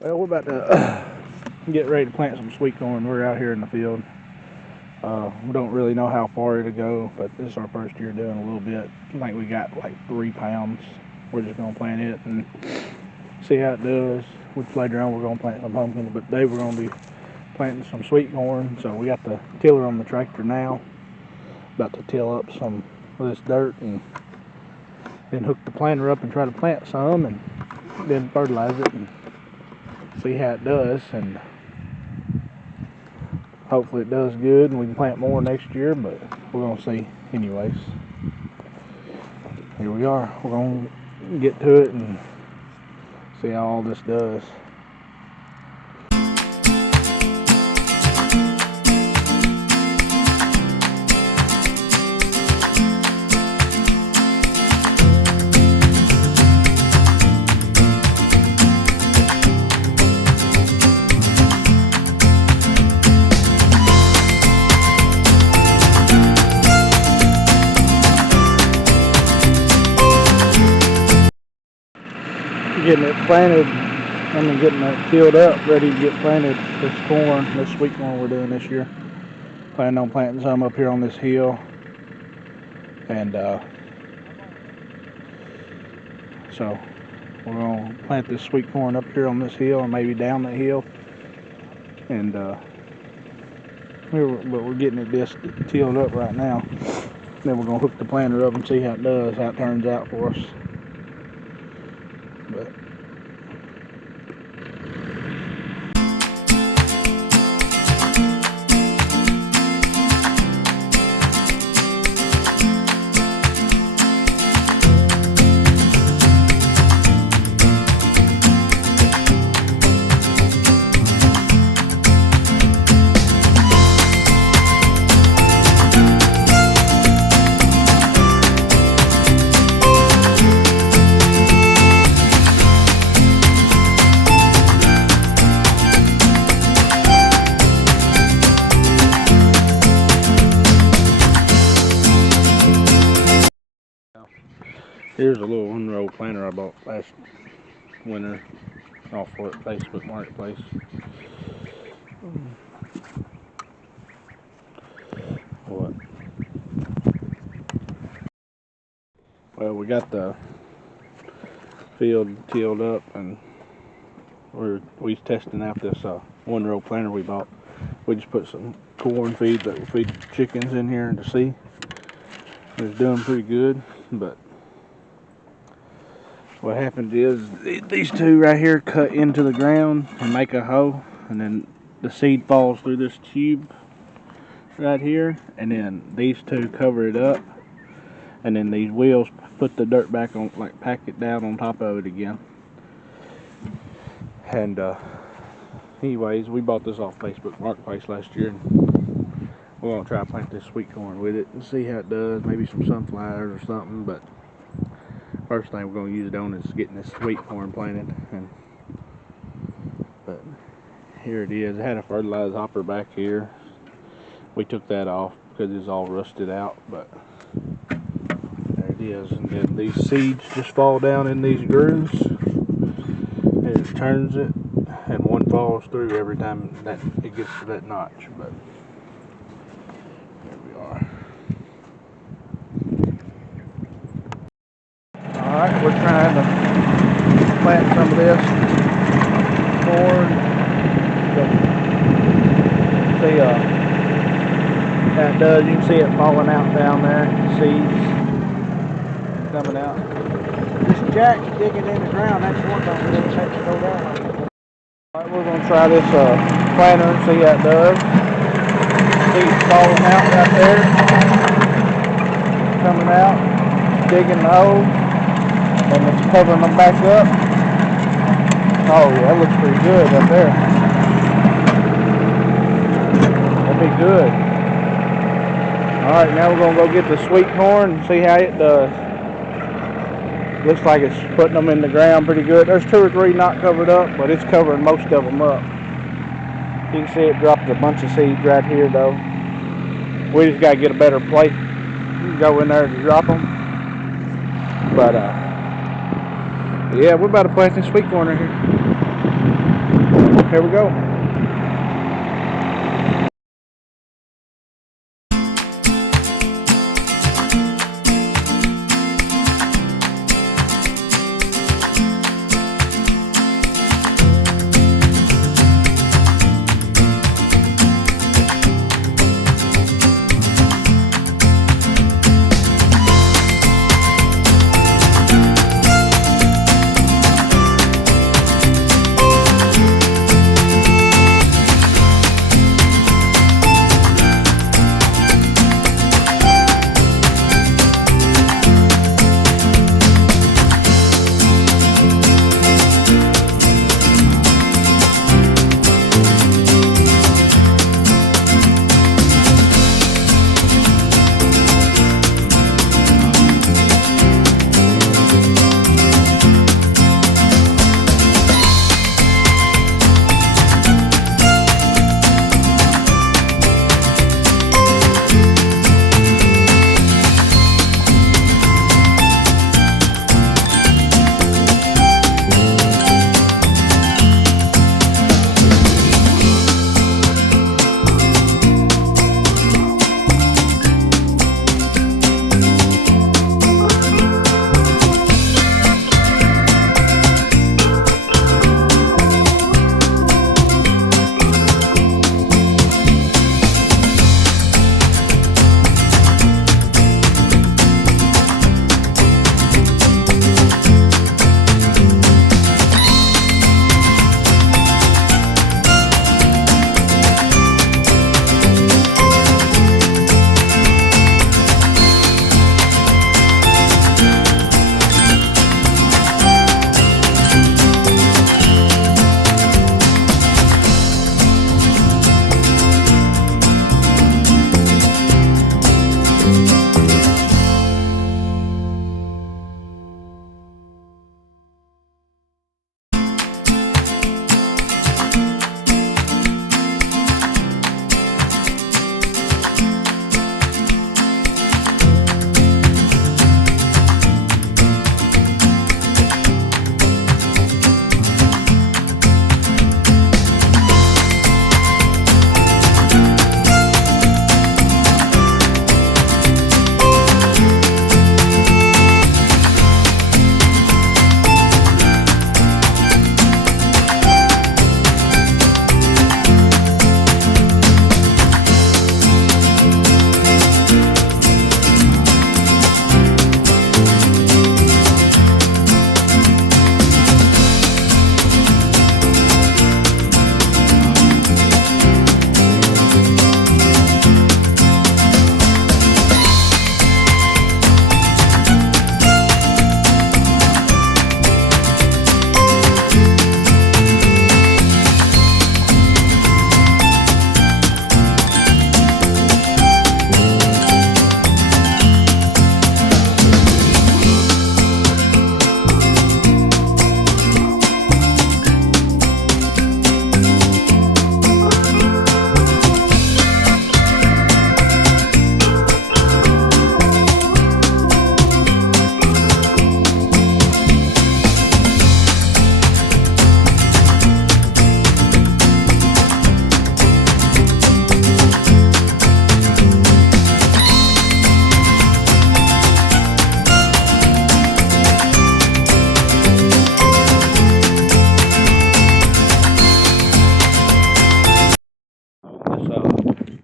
Well, we're about to get ready to plant some sweet corn. We're out here in the field. We don't really know how far it'll go, but this is our first year doing a little bit. I think we got like 3 pounds. We're just gonna plant it and see how it does. Which later on we're gonna plant some pumpkins, but today we're gonna be planting some sweet corn. So we got the tiller on the tractor now, about to till up some of this dirt and then hook the planter up and try to plant some, and then fertilize it and see how it does, and hopefully it does good and we can plant more next year, but we're gonna see anyways. Here we are. We're gonna get to it and see how all this does. Getting it planted, getting it tilled up, ready to get planted. This corn, this sweet corn we're doing this year. Planning on planting some up here on this hill, and so we're gonna plant this sweet corn up here on this hill and maybe down that hill, and we're getting it just tilled up right now. Then we're gonna hook the planter up and see how it does, how it turns out for us. But here's a little 1-row planter I bought last winter off of Facebook Marketplace. What? Well, we got the field tilled up, and we testing out this 1-row planter we bought. We just put some corn feed that we feed chickens in here to see. It's doing pretty good, but what happened is these two right here cut into the ground and make a hole, and then the seed falls through this tube right here, and then these two cover it up, and then these wheels put the dirt back on, like pack it down on top of it again. And anyways, we bought this off Facebook Marketplace last year, and we're gonna try to plant this sweet corn with it and see how it does. Maybe some sunflowers or something, but first thing we're going to use it on is getting this sweet corn planted. But here it is. It had a fertilized hopper back here. We took that off because it's all rusted out, but there it is. And then these seeds just fall down in these grooves, and it turns it, and one falls through every time that it gets to that notch. But here we are. Alright, we're trying to plant some of this corn. See how it does. You can see it falling out down there. Seeds coming out. This jack's digging in the ground. That's one thing we didn't have to go down. Alright, we're going to try this planter and see how it does. Seeds falling out right there. Coming out. Digging the hole. And it's covering them back up. Oh yeah, that looks pretty good right there. That'll be good. Alright, now we're going to go get the sweet corn and see how it does. Looks like it's putting them in the ground pretty good. There's 2 or 3 not covered up, but it's covering most of them up. You can see it dropped a bunch of seeds right here though. We just got to get a better plate. Go in there to drop them. But yeah, we're about to plant this sweet corn right here. here we go.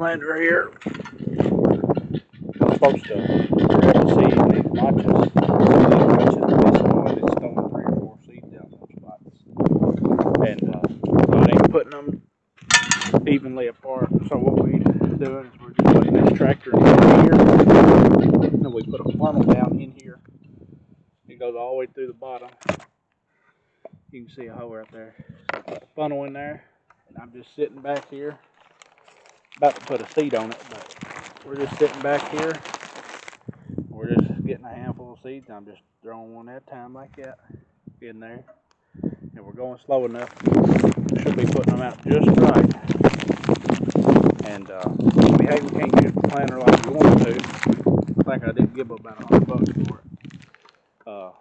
Planter here. I'm supposed to grab the seed in these notches. It's throwing 3 or 4 seeds down those spots. And I ain't putting them evenly apart. So what we're doing is we're just putting this tractor in here. And we put a funnel down in here. It goes all the way through the bottom. You can see a hole right there. So put the funnel in there. And I'm just sitting back here. About to put a seed on it, but we're just sitting back here. We're just getting a handful of seeds. I'm just throwing one at a time like that in there. And we're going slow enough. Should be putting them out just right. And we can't use the planter like we want to. I think I did give them about $100 for it. So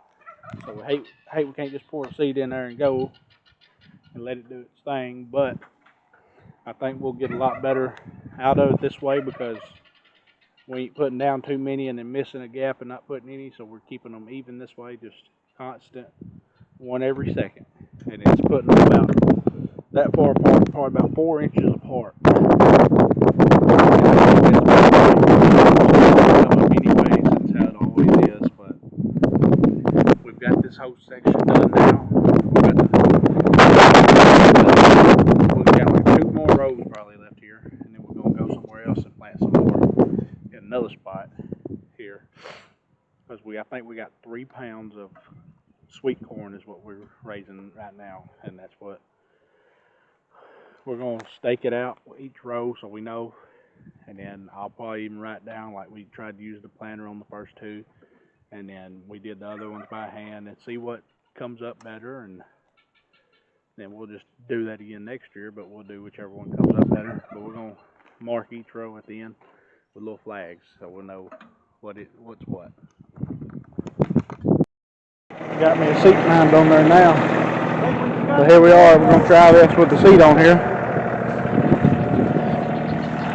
we hate we can't just pour a seed in there and go. and let it do its thing. But I think we'll get a lot better out of it this way because we ain't putting down too many and then missing a gap and not putting any. So we're keeping them even this way, just constant, one every second. And it's putting them about that far apart, probably about 4 inches apart. Anyway, that's how it always is. But we've got this whole section done now. We've got like 2 more rows probably left here, and then we're gonna go somewhere else and plant some more in another spot here. Because I think we got 3 pounds of sweet corn is what we're raising right now, and that's what we're gonna stake it out each row so we know. And then I'll probably even write down, like we tried to use the planter on the first 2, and then we did the other ones by hand and see what comes up better, and then we'll just do that again next year, but we'll do whichever one comes up better. But we're gonna mark each row at the end with little flags so we'll know what's what. Got me a seat mound on there now. So here we are, we're gonna try this with the seat on here.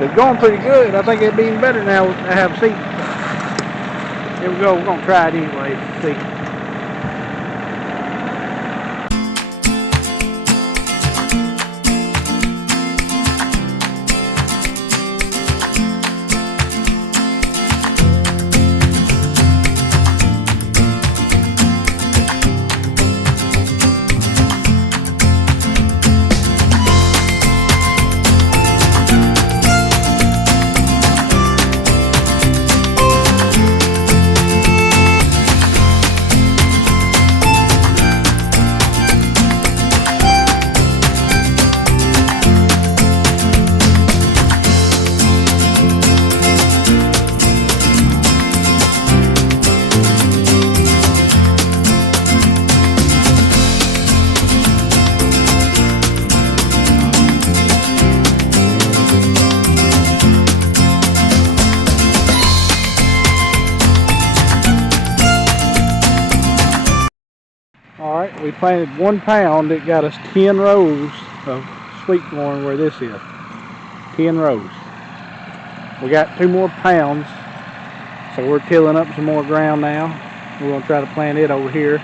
It's going pretty good. I think it'd be even better now to have a seat. Here we go, we're gonna try it anyway, see. Alright, we planted 1 pound. It got us 10 rows of sweet corn where this is. 10 rows. We got 2 more pounds, so we're tilling up some more ground now. We're going to try to plant it over here.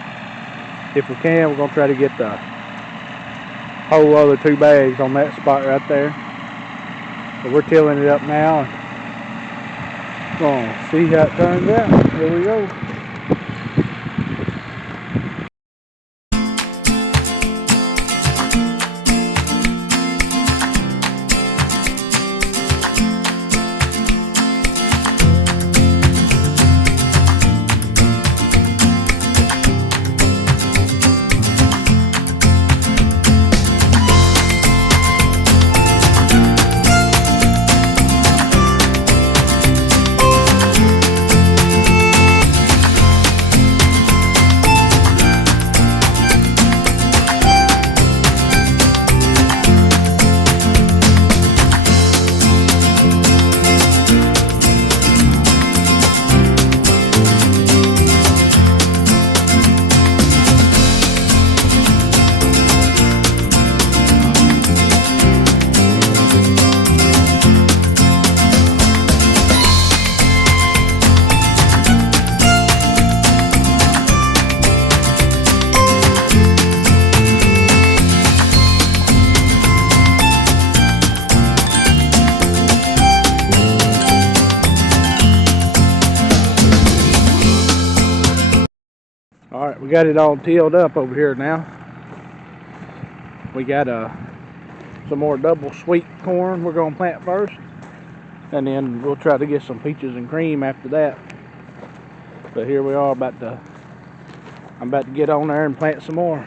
If we can, we're going to try to get the whole other 2 bags on that spot right there. So we're tilling it up now. And we're going to see how it turns out. Here we go. Alright, we got it all tilled up over here now. We got some more double sweet corn we're going to plant first. And then we'll try to get some peaches and cream after that. But here we are, I'm about to get on there and plant some more.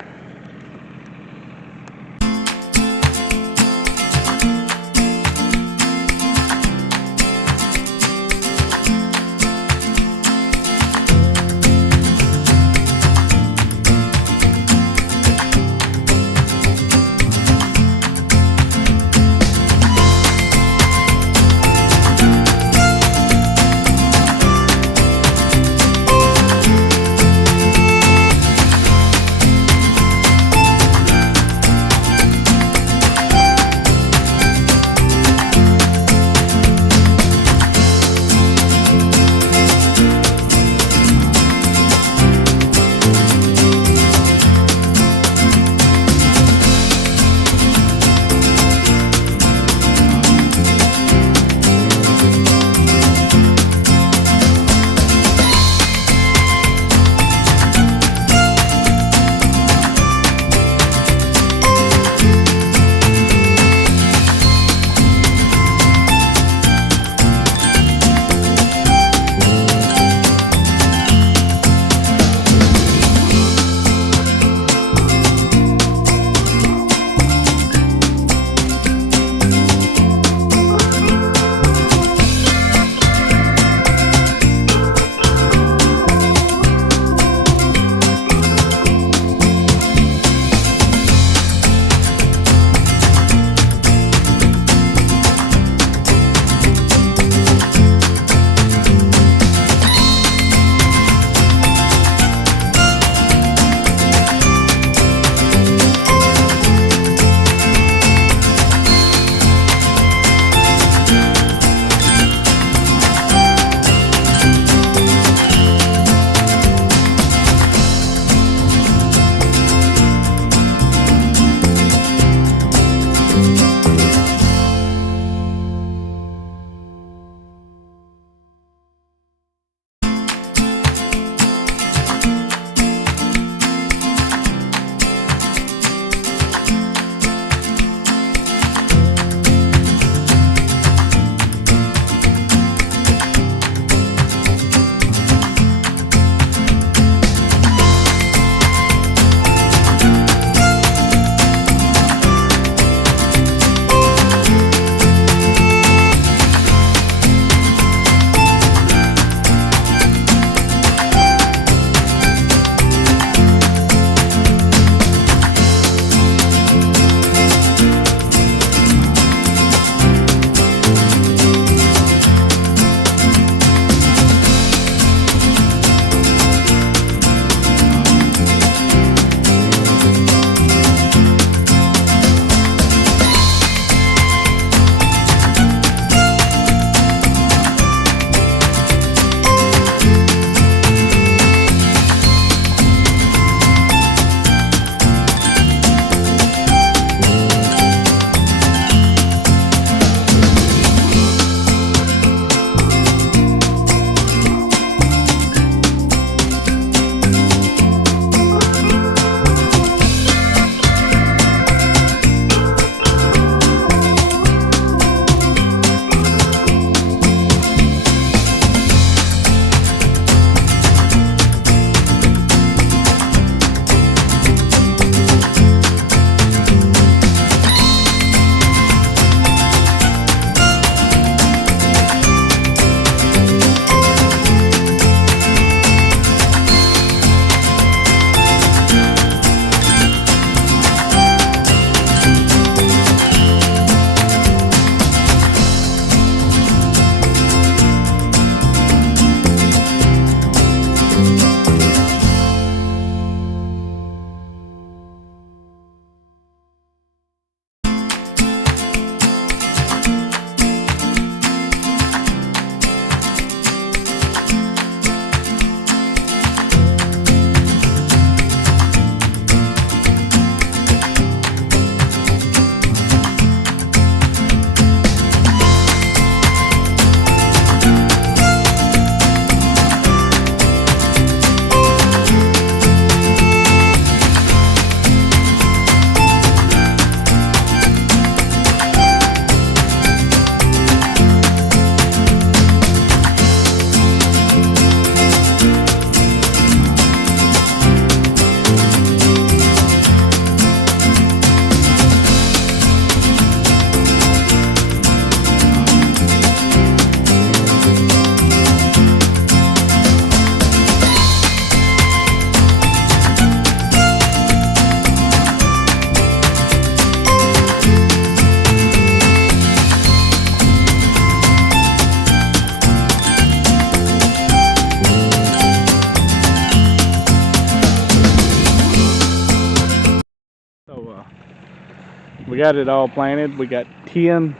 We got it all planted. We got 10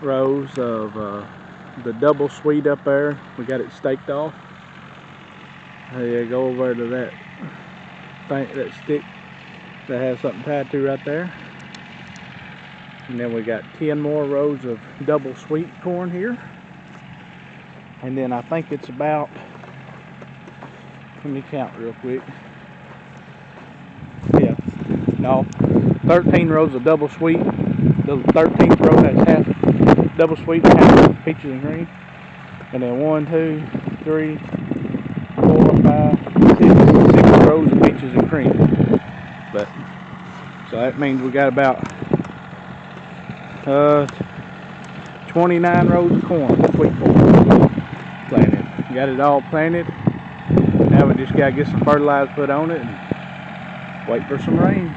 rows of the double sweet up there. We got it staked off. Yeah, go over to that thing, that stick that has something tied to right there. And then we got 10 more rows of double sweet corn here. And then I think it's about, let me count real quick. Yeah, no, 13 rows of double sweet. The 13th row that's half double sweet, half peaches and cream. And then 1, 2, 3, 4, 5, 6 rows of peaches and cream. But so that means we got about 29 rows of corn, sweet corn planted. Got it all planted. Now we just gotta get some fertilizer put on it and wait for some rain.